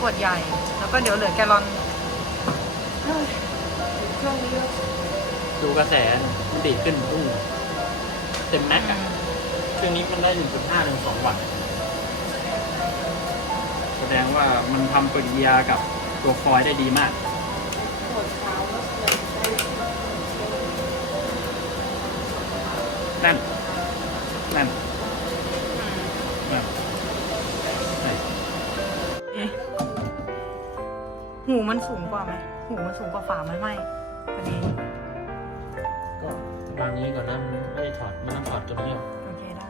ขวดใหญ่ แล้วก็เดี๋ยวเหลือแกลลอนเครื่องนี้ดูกระแสมันดีดขึ้นรุ่งเต็มแม็กอะเครื่องนี้มันได้1.5ถึง2วัตต์แสดงว่ามันทำปฏิกิริยากับตัวคอยล์ได้ดีมาก ปวดเท้าแล้วเลยใช้นั่น นั่นนั่น หูมันสูงกว่าไหมหูมันสูงกว่าฝาไหมไม่พอดีก็วางนี้ก่อนนะมันไม่ได้ถอดมันต้องถอดตัวนี้ออกโอเคได้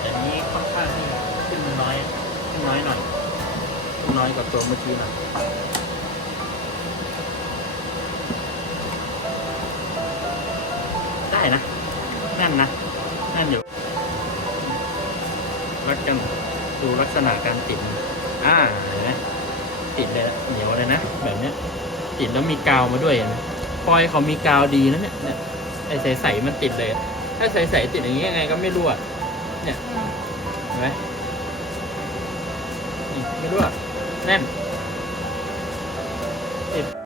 แต่นี้ค่อนข้างที่ขึ้นน้อยขึ้นน้อยหน่อยขึ้นน้อยกว่าตัวเมื่อกี้หน่อย ได้นะนั่นนะนั่นอยู่วัดกันดูลักษณะการติดอ่าเห็นไหมติดเลยเหนียวเลยนะแบบเนี้ย ติดแล้วมีกาวมาด้วยนไหมฟอยเขามีกาวดีนะเนี่ยเนี่ยไอ้ใสๆมันติดเลย ถ้าใสๆติดอย่างนี้ยังไงก็ไม่รู้อะเนี่ยเห็นไหมไม่รู้อะแน่น